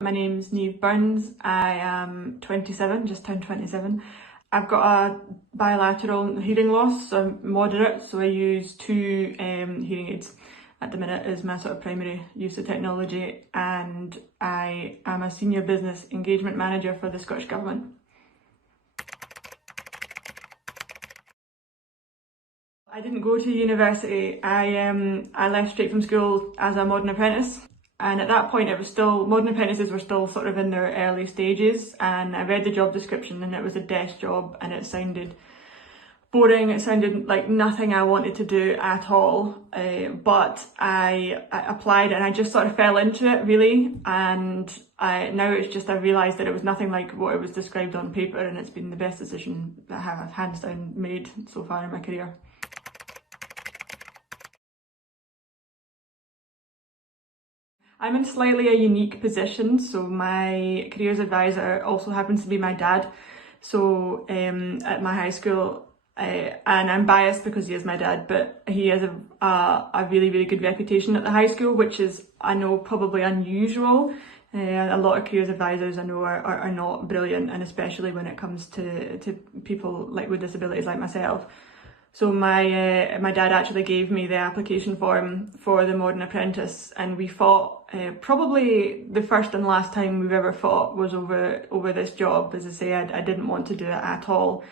My name's Niamh. I am 27, just turned 27. I've got a bilateral hearing loss, so I'm moderate, so I use two hearing aids at the minute as my sort of primary use of technology, and I am a senior business engagement manager for the Scottish Government. I didn't go to university. I left straight from school as a modern apprentice. And at that point, modern apprentices were still sort of in their early stages. And I read the job description and it was a desk job and it sounded boring. It sounded like nothing I wanted to do at all. But I applied and I just sort of fell into it really. And now I realised that it was nothing like what it was described on paper, and it's been the best decision that I have hands down made so far in my career. I'm in slightly a unique position, so my careers advisor also happens to be my dad. So at my high school, and I'm biased because he is my dad, but he has a really, really good reputation at the high school, which is, I know, probably unusual. A lot of careers advisors I know are not brilliant, and especially when it comes to people like with disabilities like myself. So my dad actually gave me the application form for the Modern Apprentice, and we fought. Probably the first and last time we've ever fought was over this job. As I say, I didn't want to do it at all.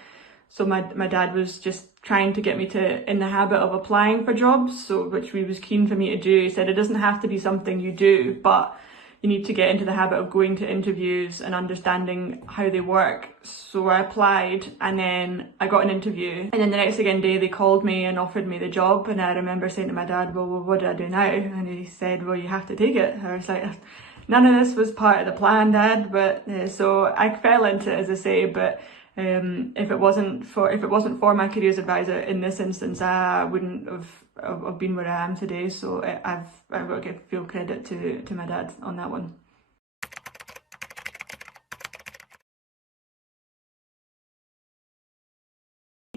So my dad was just trying to get me in the habit of applying for jobs, so which he was keen for me to do. He said it doesn't have to be something you do, but you need to get into the habit of going to interviews and understanding how they work. So I applied and then I got an interview, and then the next day they called me and offered me the job, and I remember saying to my dad, well what do I do now? And he said, well, you have to take it. I was like, none of this was part of the plan, Dad. But so I fell into it, as I say, but if it wasn't for my careers advisor in this instance, I wouldn't have been where I am today. So I've got to give full credit to my dad on that one.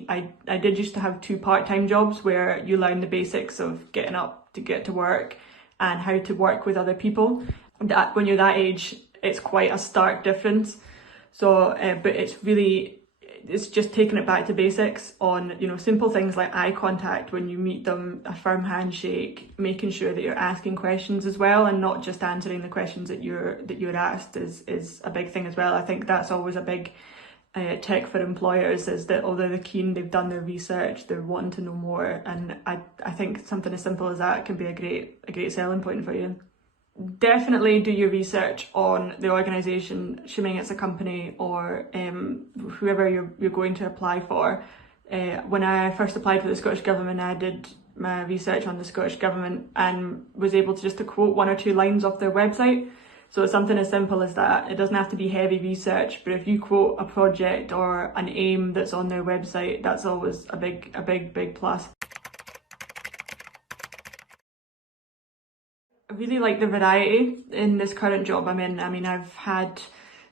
I did used to have two part-time jobs where you learn the basics of getting up to get to work and how to work with other people. That when you're that age, it's quite a stark difference. So, but it's just taking it back to basics on, simple things like eye contact when you meet them, a firm handshake, making sure that you're asking questions as well and not just answering the questions that you're asked is a big thing as well. I think that's always a big tick for employers, is that although they're keen, they've done their research, they're wanting to know more, and I think something as simple as that can be a great selling point for you. Definitely do your research on the organisation, assuming it's a company or whoever you're going to apply for. When I first applied for the Scottish Government, I did my research on the Scottish Government and was able to quote one or two lines off their website. So it's something as simple as that. It doesn't have to be heavy research, but if you quote a project or an aim that's on their website, that's always a big plus. I really like the variety in this current job I'm in. I mean, I've had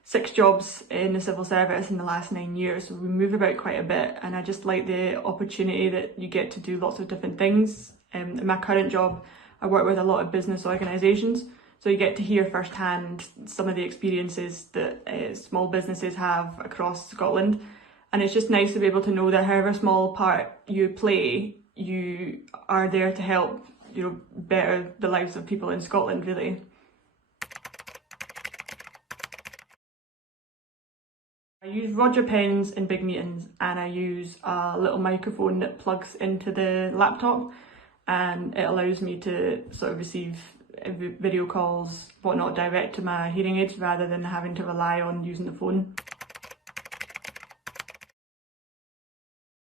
6 jobs in the civil service in the last 9 years, so we move about quite a bit, and I just like the opportunity that you get to do lots of different things. In my current job, I work with a lot of business organisations, so you get to hear firsthand some of the experiences that small businesses have across Scotland, and it's just nice to be able to know that however small part you play, you are there to help better the lives of people in Scotland, really. I use Roger pens in big meetings, and I use a little microphone that plugs into the laptop, and it allows me to sort of receive video calls, whatnot, direct to my hearing aids rather than having to rely on using the phone.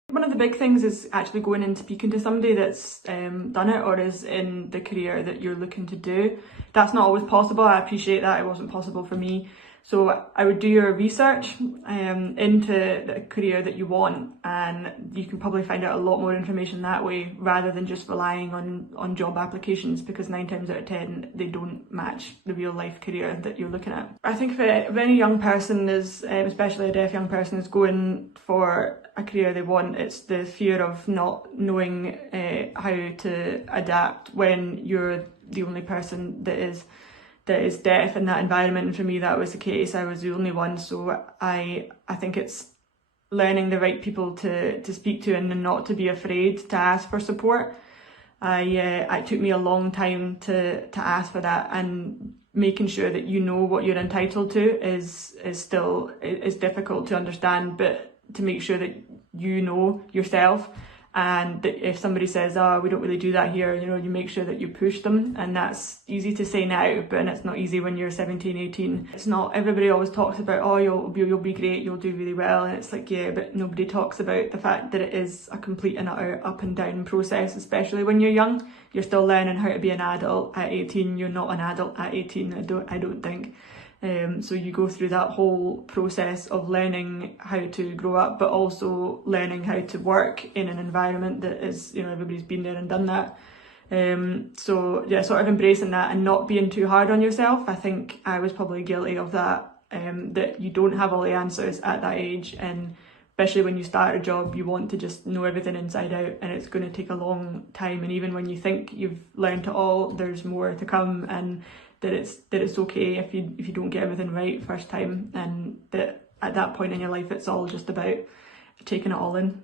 One of the big things is actually going and speaking to somebody that's done it or is in the career that you're looking to do. That's not always possible. I appreciate that. It wasn't possible for me. So I would do your research into the career that you want, and you can probably find out a lot more information that way rather than just relying on job applications, because 9 times out of 10 they don't match the real life career that you're looking at. I think if any young person is, especially a deaf young person, is going for a career they want, it's the fear of not knowing how to adapt when you're the only person that is that is deaf in that environment, and for me that was the case. I was the only one, so I think it's learning the right people to speak to and not to be afraid to ask for support. It took me a long time to ask for that, and making sure that you know what you're entitled to is difficult to understand, but to make sure that you know yourself, and that if somebody says, oh, we don't really do that here, you know, you make sure that you push them. And that's easy to say now, but it's not easy when you're 17, 18. It's not, everybody always talks about, oh, you'll be great, you'll do really well, and it's like, yeah, but nobody talks about the fact that it is a complete and utter up and down process, especially when you're young. You're still learning how to be an adult at 18. You're not an adult at 18, I don't think. So you go through that whole process of learning how to grow up, but also learning how to work in an environment that is, you know, everybody's been there and done that. So yeah, sort of embracing that and not being too hard on yourself. I think I was probably guilty of that, that you don't have all the answers at that age, and especially when you start a job, you want to just know everything inside out, and it's going to take a long time. And even when you think you've learned it all, there's more to come, and that it's okay if you don't get everything right first time, and that at that point in your life it's all just about taking it all in.